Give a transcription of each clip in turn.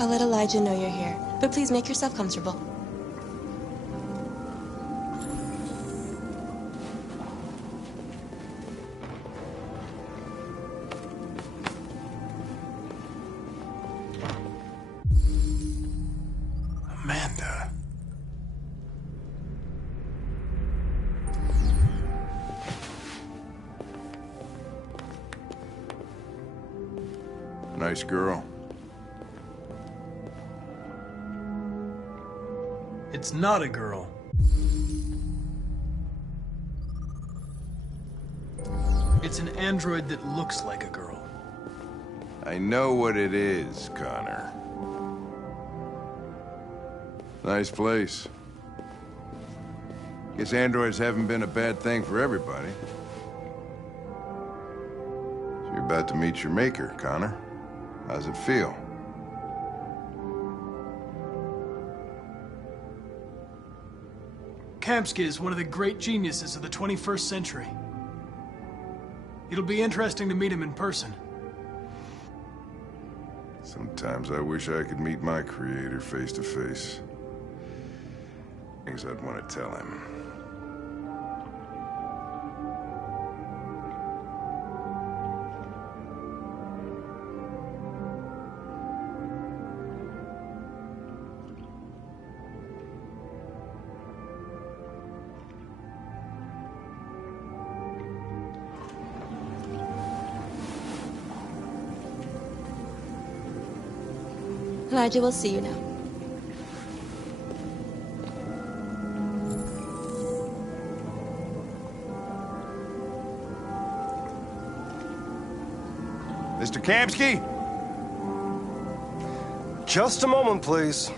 I'll let Elijah know you're here, but please make yourself comfortable. Amanda. Nice girl. It's not a girl. It's an android that looks like a girl. I know what it is, Connor. Nice place. Guess androids haven't been a bad thing for everybody. So you're about to meet your maker, Connor. How's it feel? Kamsky is one of the great geniuses of the 21st century. It'll be interesting to meet him in person. Sometimes I wish I could meet my creator face to face. Things I'd want to tell him. Elijah will see you now. Mr. Kamsky? Just a moment, please.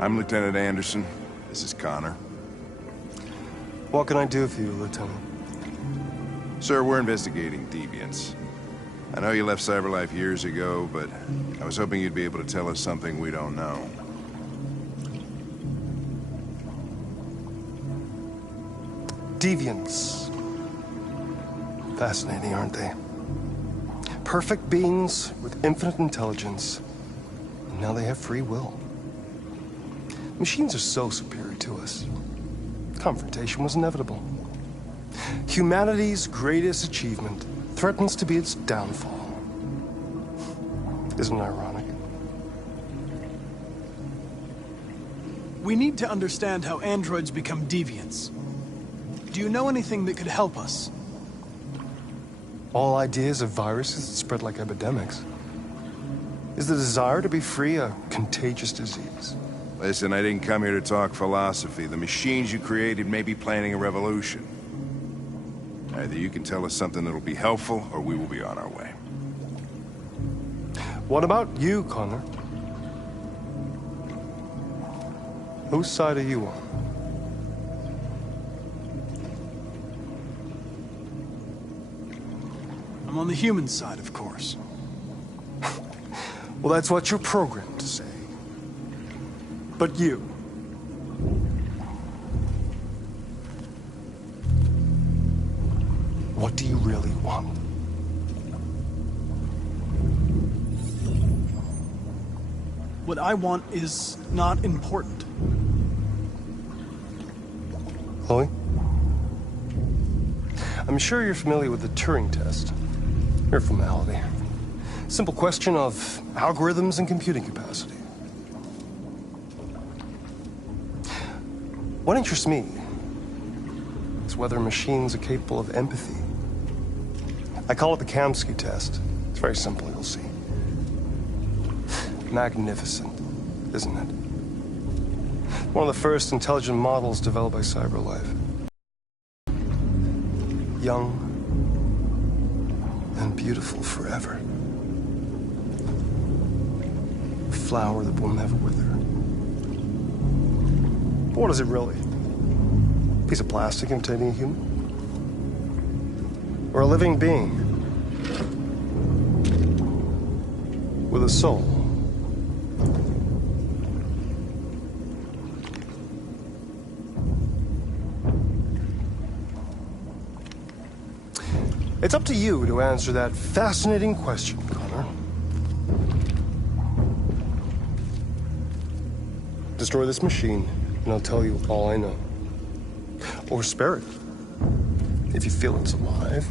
I'm Lieutenant Anderson. This is Connor. What can I do for you, Lieutenant? Sir, we're investigating deviants. I know you left Cyberlife years ago, but I was hoping you'd be able to tell us something we don't know. Deviants. Fascinating, aren't they? Perfect beings with infinite intelligence. And now they have free will. Machines are so superior to us. Confrontation was inevitable. Humanity's greatest achievement threatens to be its downfall. Isn't it ironic? We need to understand how androids become deviants. Do you know anything that could help us? All ideas of viruses that spread like epidemics. Is the desire to be free a contagious disease? Listen, I didn't come here to talk philosophy. The machines you created may be planning a revolution. Either you can tell us something that'll be helpful, or we will be on our way. What about you, Connor? Whose side are you on? I'm on the human side, of course. Well, that's what you're programmed to say. But you? What do you really want? What I want is not important. Chloe? I'm sure you're familiar with the Turing test. Mere formality. Simple question of algorithms and computing capacity. What interests me is whether machines are capable of empathy. I call it the Kamsky test. It's very simple, you'll see. Magnificent, isn't it? One of the first intelligent models developed by cyberlife. Young and beautiful forever. A flower that will never wither. But what is it really? A piece of plastic imitating a human? Or a living being? With a soul? It's up to you to answer that fascinating question, Connor. Destroy this machine, and I'll tell you all I know. Or spare it, if you feel it's alive.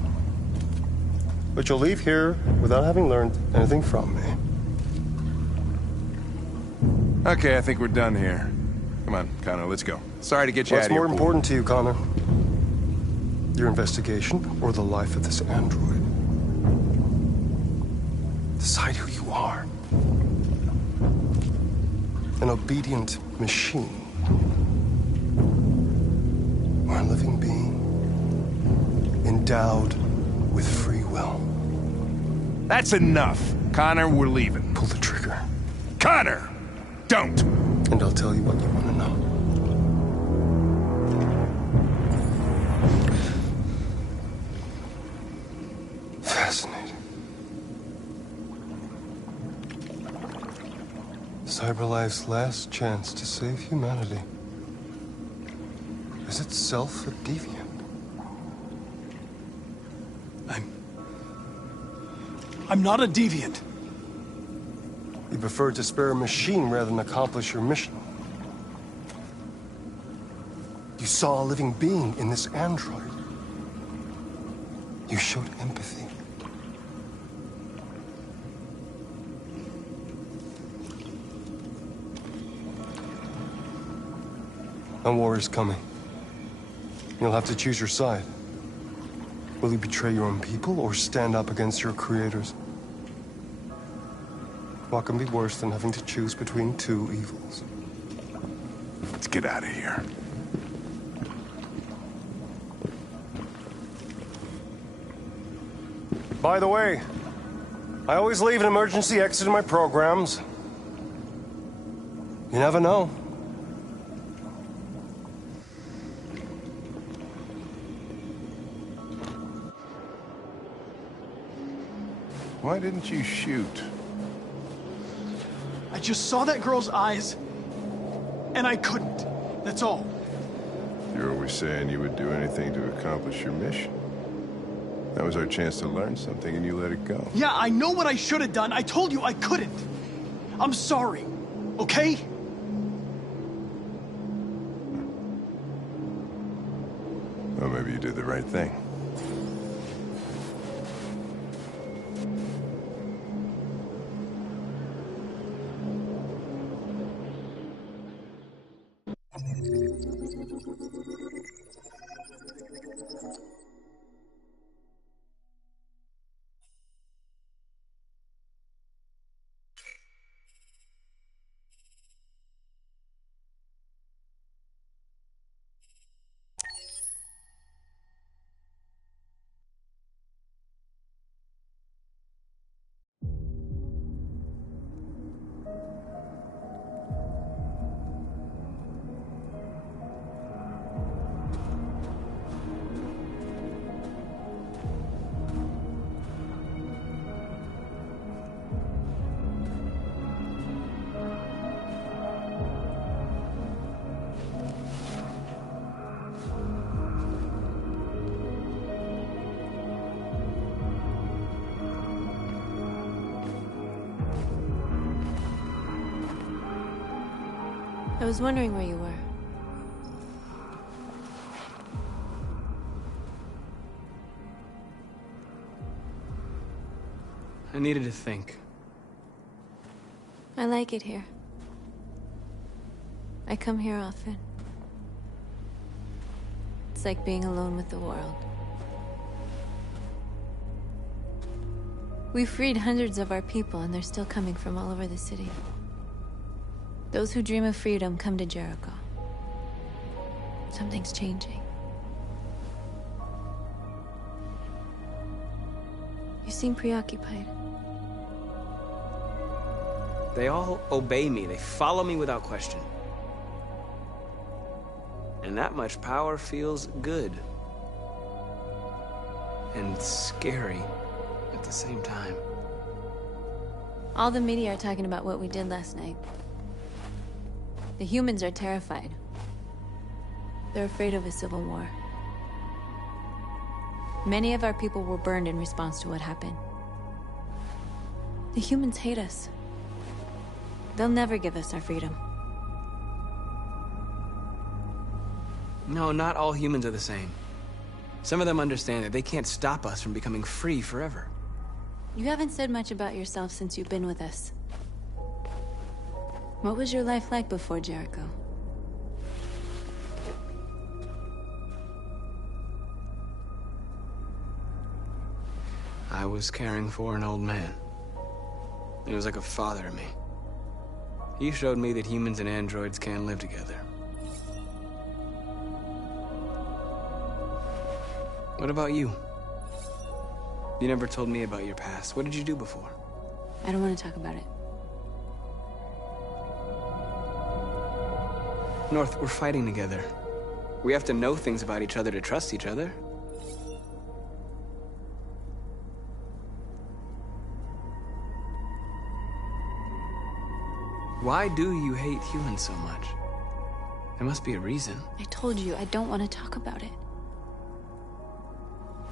But you'll leave here without having learned anything from me. Okay, I think we're done here. Come on, Connor, let's go. Sorry to get you out What's of here. more important to you, Connor? Your investigation or the life of this android? Decide who you are. An obedient machine. Or a living being endowed with free will. That's enough. Connor, we're leaving. Pull the trigger. Connor! Don't! And I'll tell you what you want to know. Fascinating. Cyberlife's last chance to save humanity is itself a deviant. I'm not a deviant. You prefer to spare a machine rather than accomplish your mission. You saw a living being in this android. You showed empathy. A war is coming. You'll have to choose your side. Will you betray your own people or stand up against your creators? What can be worse than having to choose between two evils? Let's get out of here. By the way, I always leave an emergency exit in my programs. You never know. Why didn't you shoot? I just saw that girl's eyes, and I couldn't. That's all. You're always saying you would do anything to accomplish your mission. That was our chance to learn something, and you let it go. Yeah, I know what I should have done. I told you I couldn't. I'm sorry, okay? Well, maybe you did the right thing. I was wondering where you were. I needed to think. I like it here. I come here often. It's like being alone with the world. We freed hundreds of our people, and they're still coming from all over the city. Those who dream of freedom come to Jericho. Something's changing. You seem preoccupied. They all obey me. They follow me without question. And that much power feels good. And scary at the same time. All the media are talking about what we did last night. The humans are terrified. They're afraid of a civil war. Many of our people were burned in response to what happened. The humans hate us. They'll never give us our freedom. No, not all humans are the same. Some of them understand that they can't stop us from becoming free forever. You haven't said much about yourself since you've been with us. What was your life like before Jericho? I was caring for an old man. He was like a father to me. He showed me that humans and androids can live together. What about you? You never told me about your past. What did you do before? I don't want to talk about it. North, we're fighting together. We have to know things about each other to trust each other. Why do you hate humans so much? There must be a reason. I told you, I don't want to talk about it.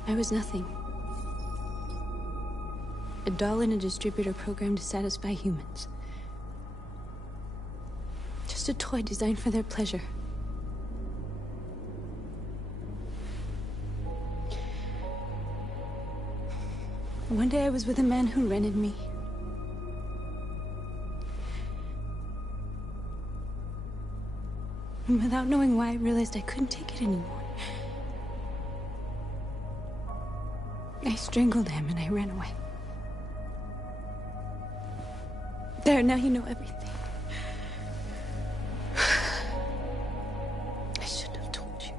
I was nothing. A doll in a distributor program to satisfy humans. Just a toy designed for their pleasure. One day I was with a man who rented me. And without knowing why, I realized I couldn't take it anymore. I strangled him and I ran away. There, now you know everything. I shouldn't have told you.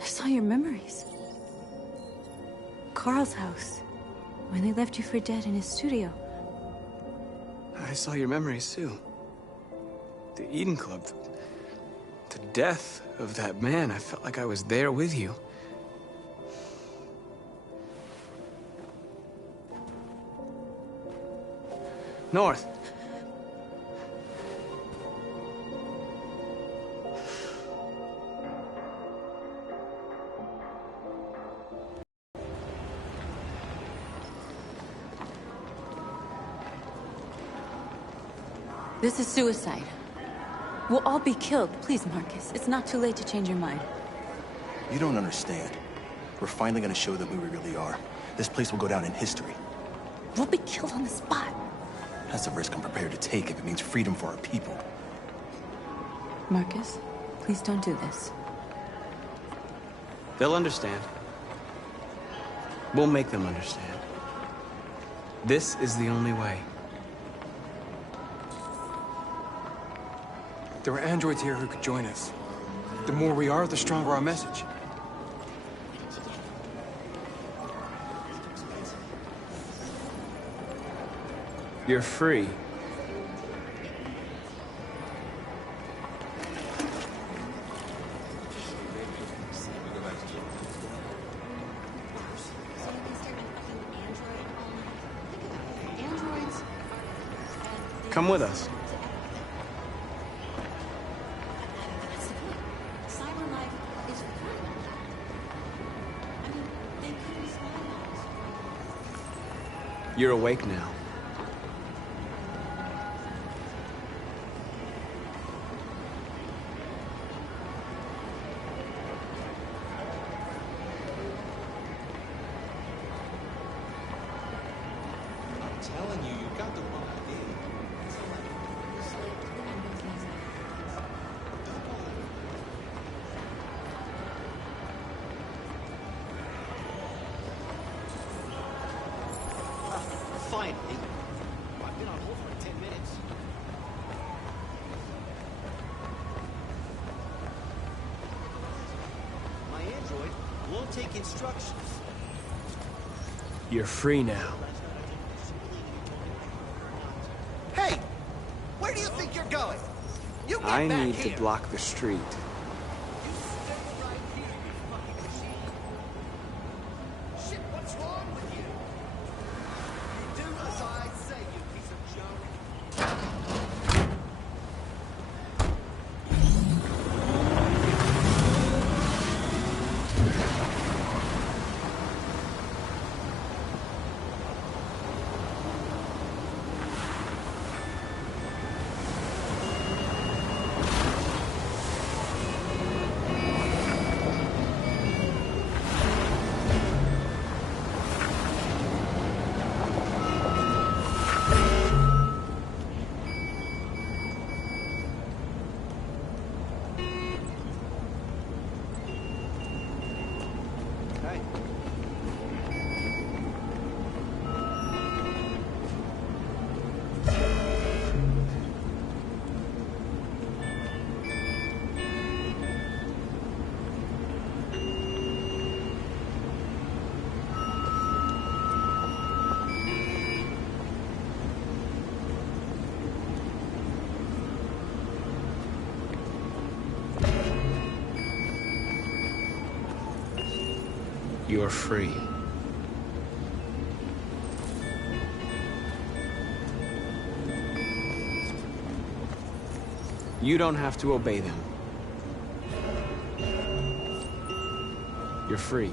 I saw your memories. Carl's house. When they left you for dead in his studio. I saw your memories, too. The Eden Club. The death of that man. I felt like I was there with you. North. This is suicide. We'll all be killed. Please, Marcus. It's not too late to change your mind. You don't understand. We're finally gonna show them who we really are. This place will go down in history. We'll be killed on the spot. That's a risk I'm prepared to take if it means freedom for our people. Marcus, please don't do this. They'll understand. We'll make them understand. This is the only way. There are androids here who could join us. The more we are, the stronger our message. You're free. Come with us. You're awake now. I'm telling you, you got the wrong idea. Finally. I've been on hold for 10 minutes. My android won't take instructions. You're free now. Hey! Where do you think you're going? You get I back need here. to block the street. You stay right here, you fucking machine. Shit, what's wrong with you? You do as I say, you piece of junk. Hey. You're free. You don't have to obey them. You're free.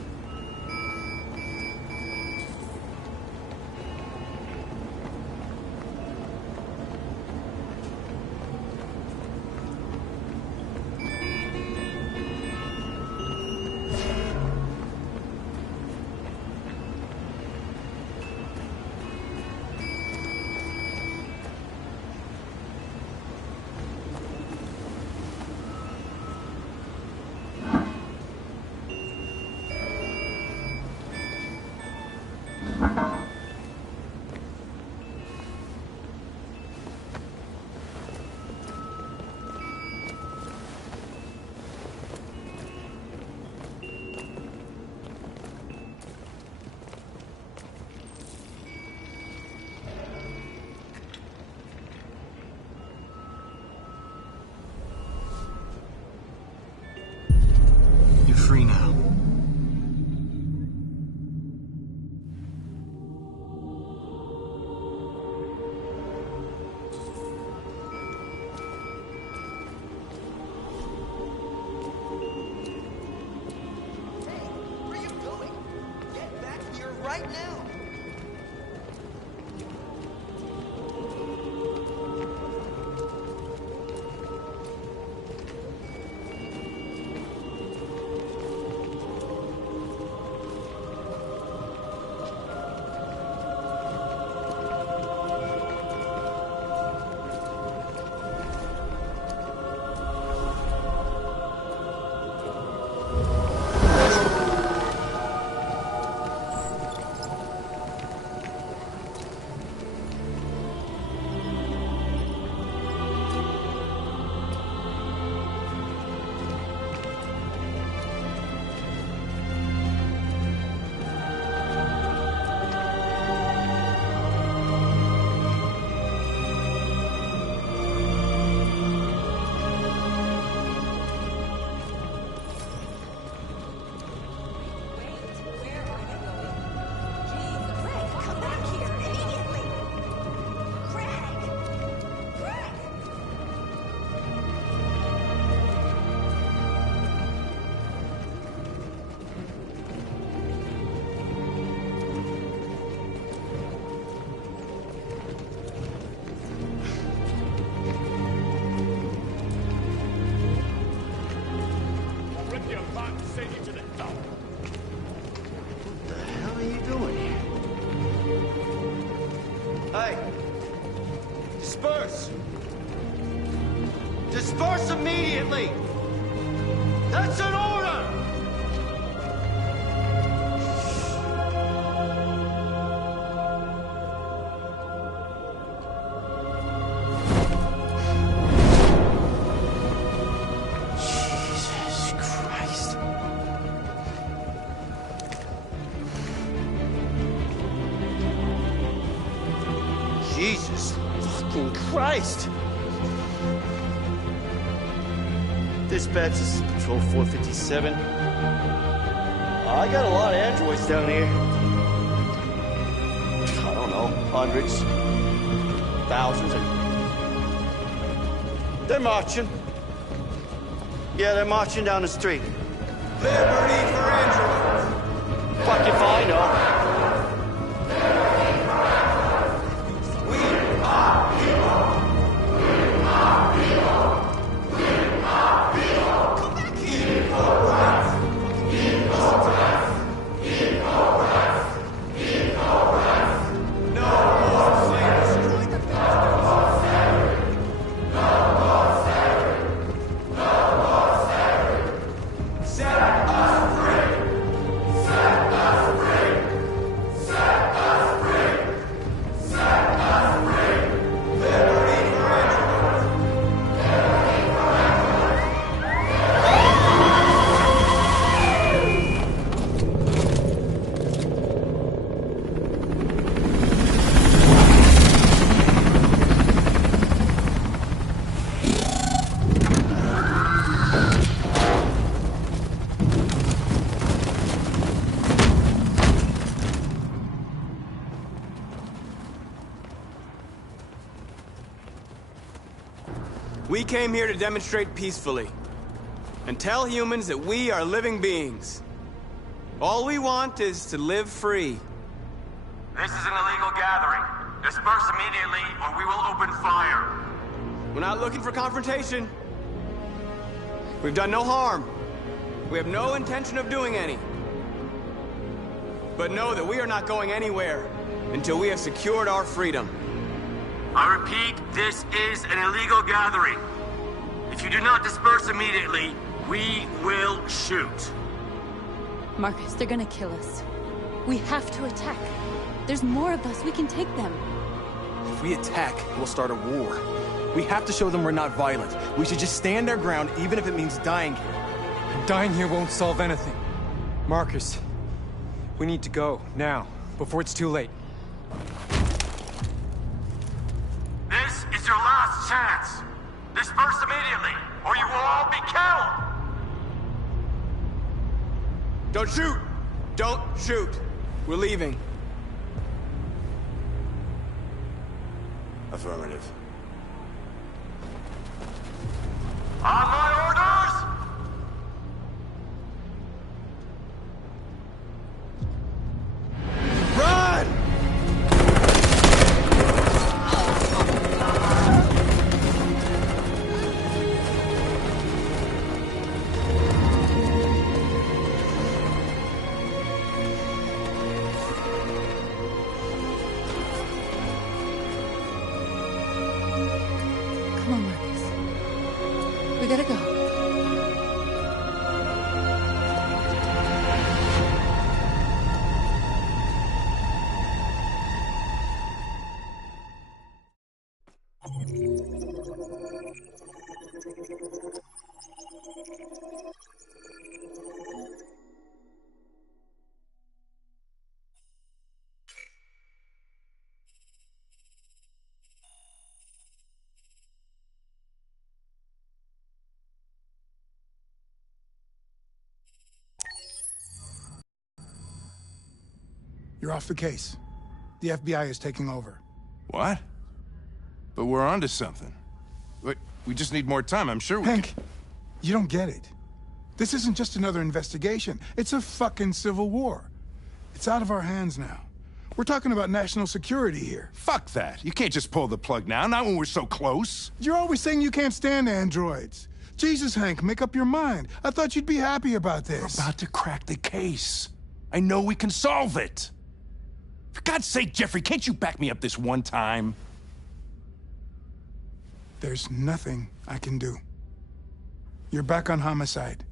Hey! Disperse! Disperse immediately! That's an order! Jesus Christ. Jesus fucking Christ! Dispatch, this is Patrol 457. I got a lot of androids down here. I don't know, hundreds, thousands. They're marching. Yeah, they're marching down the street. Liberty for androids! Fuck if I know. We came here to demonstrate peacefully and tell humans that we are living beings. All we want is to live free. This is an illegal gathering. Disperse immediately or we will open fire. We're not looking for confrontation. We've done no harm. We have no intention of doing any. But know that we are not going anywhere until we have secured our freedom. I repeat, this is an illegal gathering. If you do not disperse immediately, we will shoot. Marcus, they're gonna kill us. We have to attack. There's more of us. We can take them. If we attack, we'll start a war. We have to show them we're not violent. We should just stand our ground, even if it means dying here. Dying here won't solve anything. Marcus, we need to go, now, before it's too late. This is your last chance. Disperse immediately, or you will all be killed. Don't shoot! Don't shoot! We're leaving. Affirmative. On my orders! Run! Come on, Marcus. We gotta go. You're off the case. The FBI is taking over. What? But we're onto something. Wait, we just need more time, I'm sure we Hank, you don't get it. This isn't just another investigation. It's a fucking civil war. It's out of our hands now. We're talking about national security here. Fuck that. You can't just pull the plug now, not when we're so close. You're always saying you can't stand androids. Jesus, Hank, make up your mind. I thought you'd be happy about this. We're about to crack the case. I know we can solve it. For God's sake, Jeffrey, can't you back me up this one time? There's nothing I can do. You're back on homicide,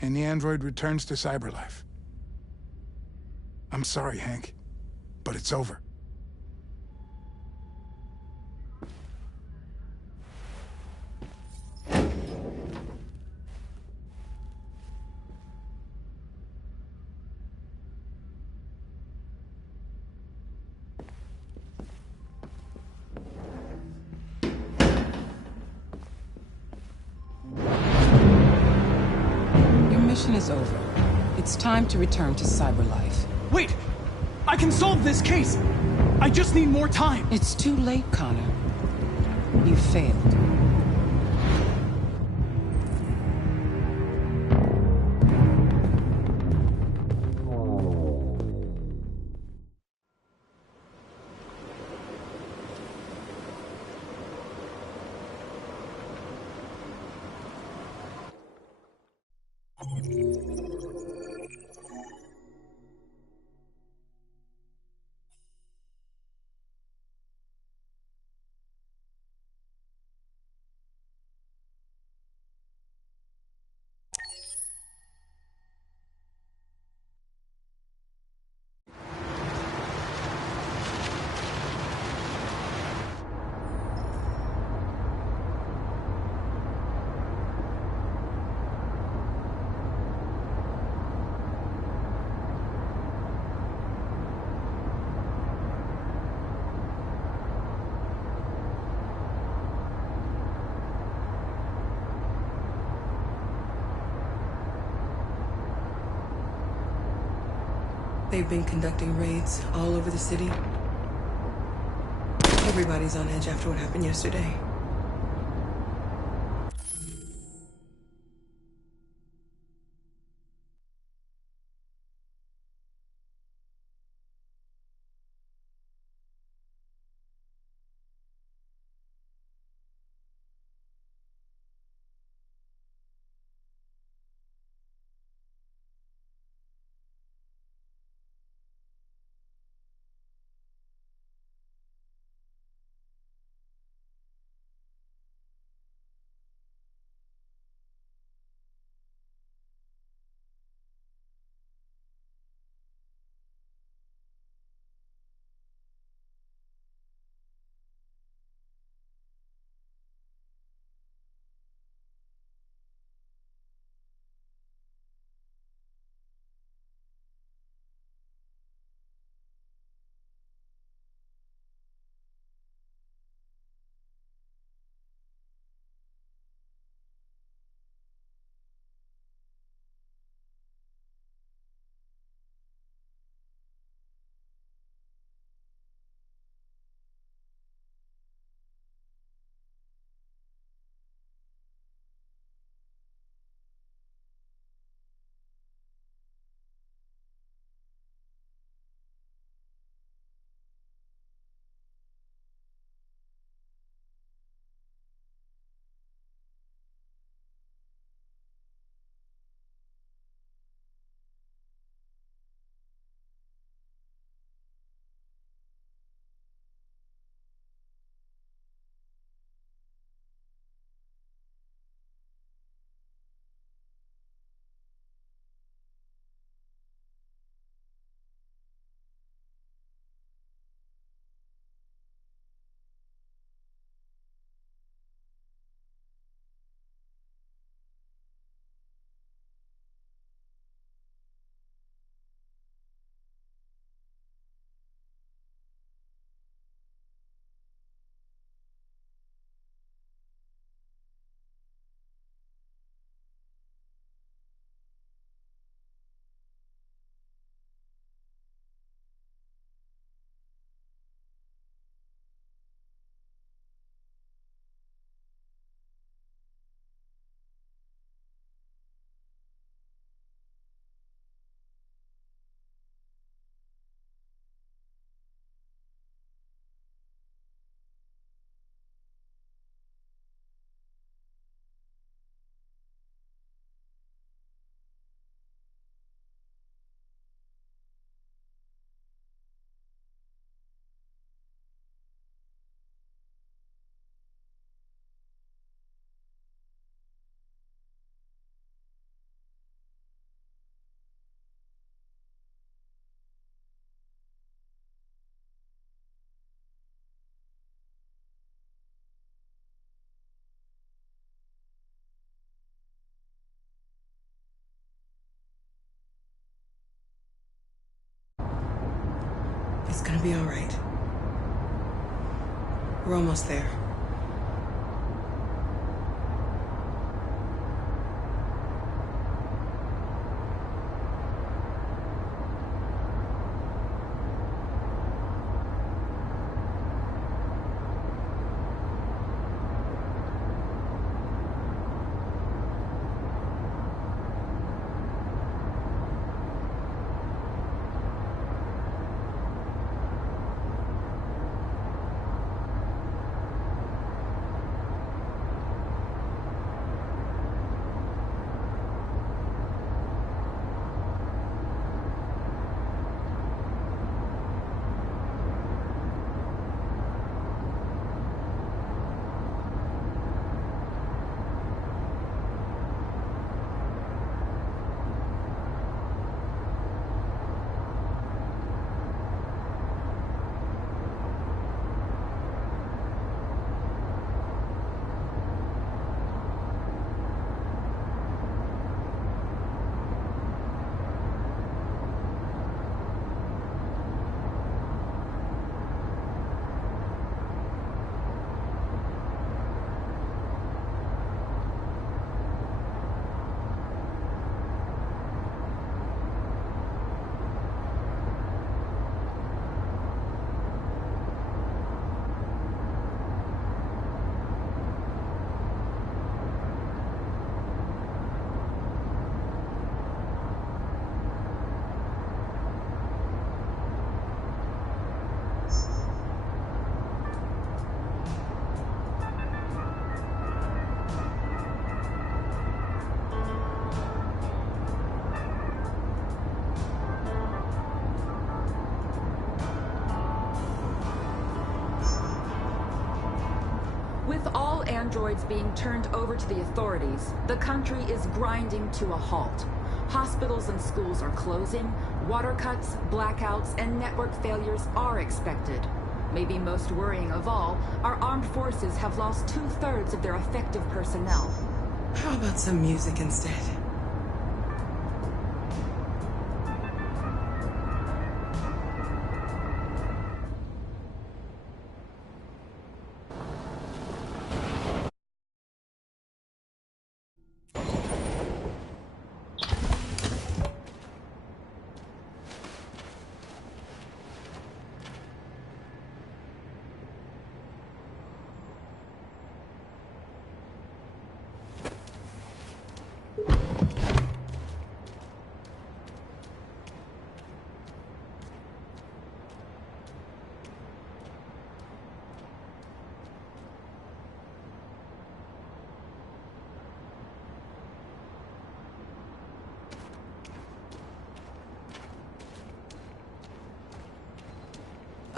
and the android returns to cyberlife. I'm sorry, Hank, but it's over. Your mission is over. It's time to return to cyberlife. Wait! I can solve this case! I just need more time! It's too late, Connor. You failed. They've been conducting raids all over the city. Everybody's on edge after what happened yesterday. We're almost there. With all androids being turned over to the authorities, the country is grinding to a halt. Hospitals and schools are closing, water cuts, blackouts, and network failures are expected. Maybe most worrying of all, our armed forces have lost 2/3 of their effective personnel. How about some music instead?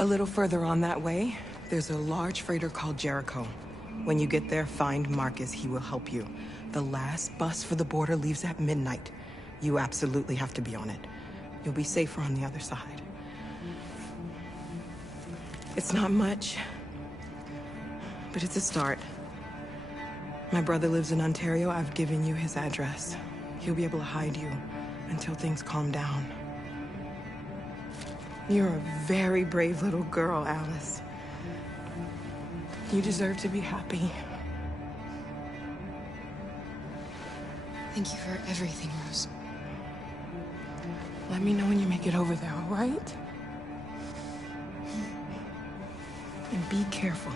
A little further on that way, there's a large freighter called Jericho. When you get there, find Marcus. He will help you. The last bus for the border leaves at midnight. You absolutely have to be on it. You'll be safer on the other side. It's not much, but it's a start. My brother lives in Ontario. I've given you his address. He'll be able to hide you until things calm down. You're a very brave little girl, Alice. You deserve to be happy. Thank you for everything, Rose. Let me know when you make it over there, all right? And be careful.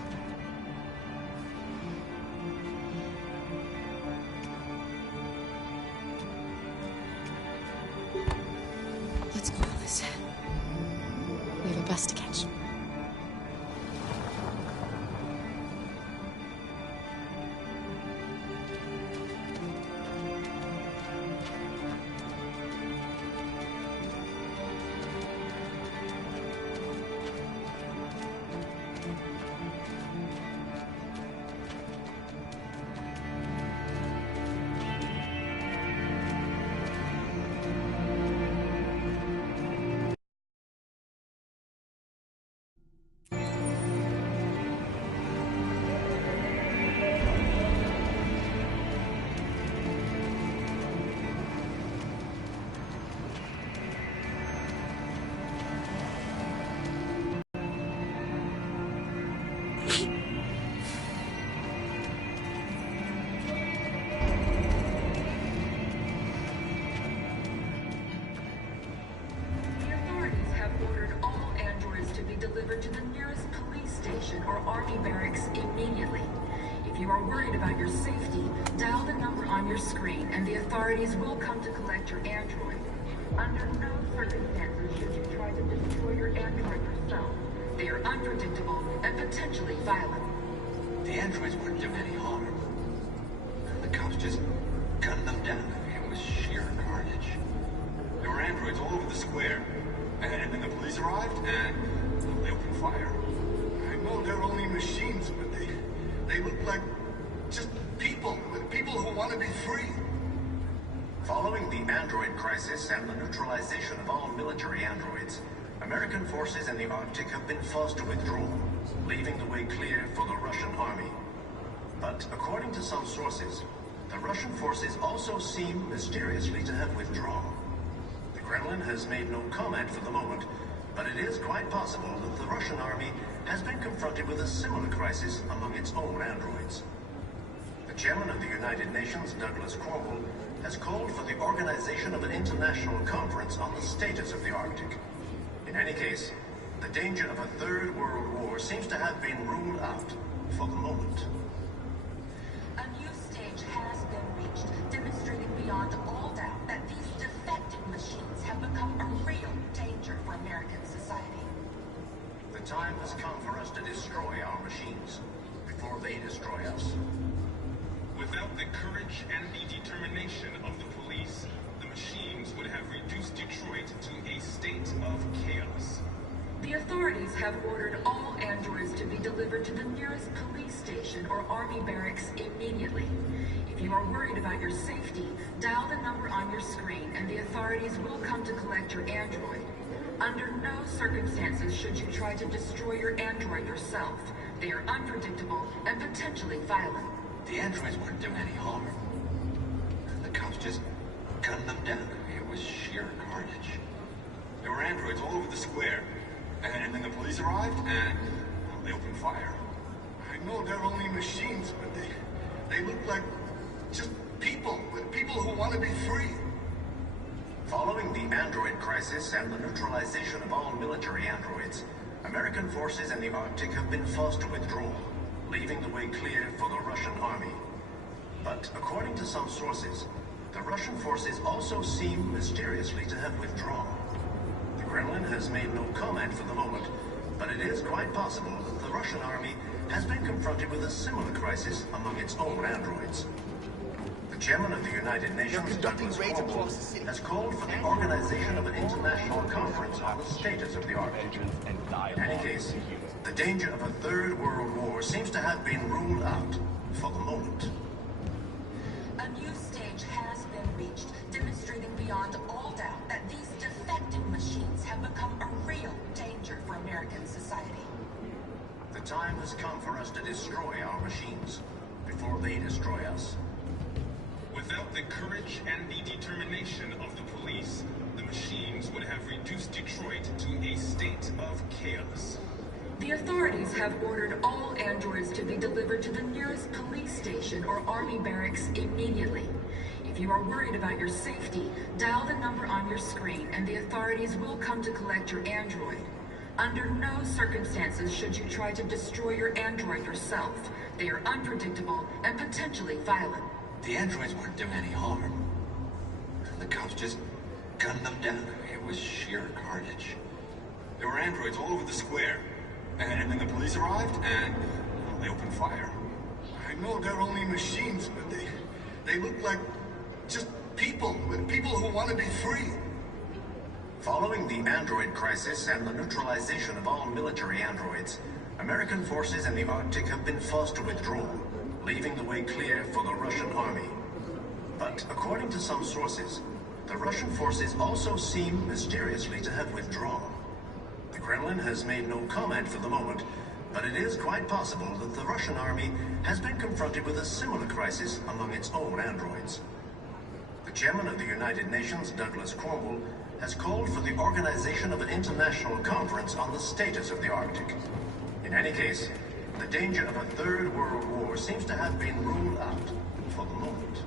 Let's go, Alice. We have a bus to catch. Army barracks immediately. If you are worried about your safety, dial the number on your screen and the authorities will come to collect your android. Under no circumstances should you try to destroy your android yourself. They are unpredictable and potentially violent. The androids wouldn't do any harm. The cops just gunned them down. It was sheer carnage. There were androids all over the square. And then the police arrived, and they opened fire. I know they're only machines, but they look like just people who want to be free. Following the android crisis and the neutralization of all military androids, American forces in the Arctic have been forced to withdraw, leaving the way clear for the Russian army. But according to some sources, the Russian forces also seem mysteriously to have withdrawn. The Kremlin has made no comment for the moment, but it is quite possible that the Russian army has been confronted with a similar crisis among its own androids. The chairman of the United Nations, Douglas Cornwall, has called for the organization of an international conference on the status of the Arctic. In any case, the danger of a third world war seems to have been ruled out for the moment. A new stage has been reached, demonstrating beyond all doubt that these defective machines have become a real danger for American society. The time has come for us to destroy our machines before they destroy us. Without the courage and the determination of the police, the machines would have reduced Detroit to a state of chaos. The authorities have ordered all androids to be delivered to the nearest police station or army barracks immediately. If you are worried about your safety, dial the number on your screen and the authorities will come to collect your android. Under no circumstances should you try to destroy your android yourself. They are unpredictable and potentially violent. The androids wouldn't do any harm. The cops just gunned them down. It was sheer carnage. There were androids all over the square. And then the police arrived, and they opened fire. I know they're only machines, but they look like just people who want to be free. Following the android crisis and the neutralization of all military androids, American forces in the Arctic have been forced to withdraw, leaving the way clear for the Russian army. But according to some sources, the Russian forces also seem mysteriously to have withdrawn. The Kremlin has made no comment for the moment, but it is quite possible that the Russian army has been confronted with a similar crisis among its own androids. The chairman of the United Nations, Douglas Cornwall, has called for the organization of an international conference on the status of the Arctic. In any case, the danger of a third world war seems to have been ruled out for the moment. A new stage has been reached, demonstrating beyond all doubt that these defective machines have become a real danger for American society. The time has come for us to destroy our machines before they destroy us. Without the courage and the determination of the police, the machines would have reduced Detroit to a state of chaos. The authorities have ordered all androids to be delivered to the nearest police station or army barracks immediately. If you are worried about your safety, dial the number on your screen and the authorities will come to collect your android. Under no circumstances should you try to destroy your android yourself. They are unpredictable and potentially violent. The androids wouldn't do any harm. The cops just gunned them down. It was sheer carnage. There were androids all over the square. And then the police arrived, and they opened fire. I know they're only machines, but they look like just people who want to be free. Following the android crisis and the neutralization of all military androids, American forces in the Arctic have been forced to withdraw, leaving the way clear for the Russian army. But according to some sources, the Russian forces also seem mysteriously to have withdrawn. The Kremlin has made no comment for the moment, but it is quite possible that the Russian army has been confronted with a similar crisis among its own androids. The chairman of the United Nations, Douglas Cornwall, has called for the organization of an international conference on the status of the Arctic. In any case, the danger of a third world war seems to have been ruled out for the moment.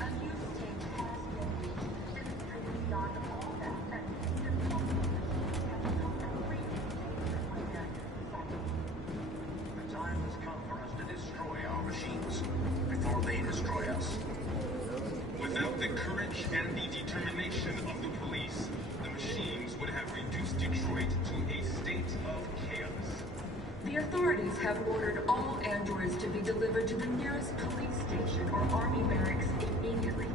A new stage has been reached, demonstrating beyond all doubt that these defective machines have become a real danger for American society. courage and the determination of the police, the machines would have reduced Detroit to a state of chaos. The authorities have ordered all androids to be delivered to the nearest police station or army barracks immediately.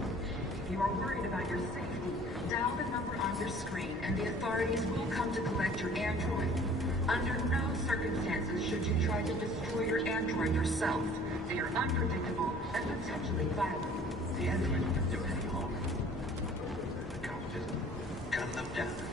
If you are worried about your safety, dial the number on your screen and the authorities will come to collect your android. Under no circumstances should you try to destroy your android yourself. They are unpredictable and potentially violent. The android wouldn't do any harm. Come, just gun them down.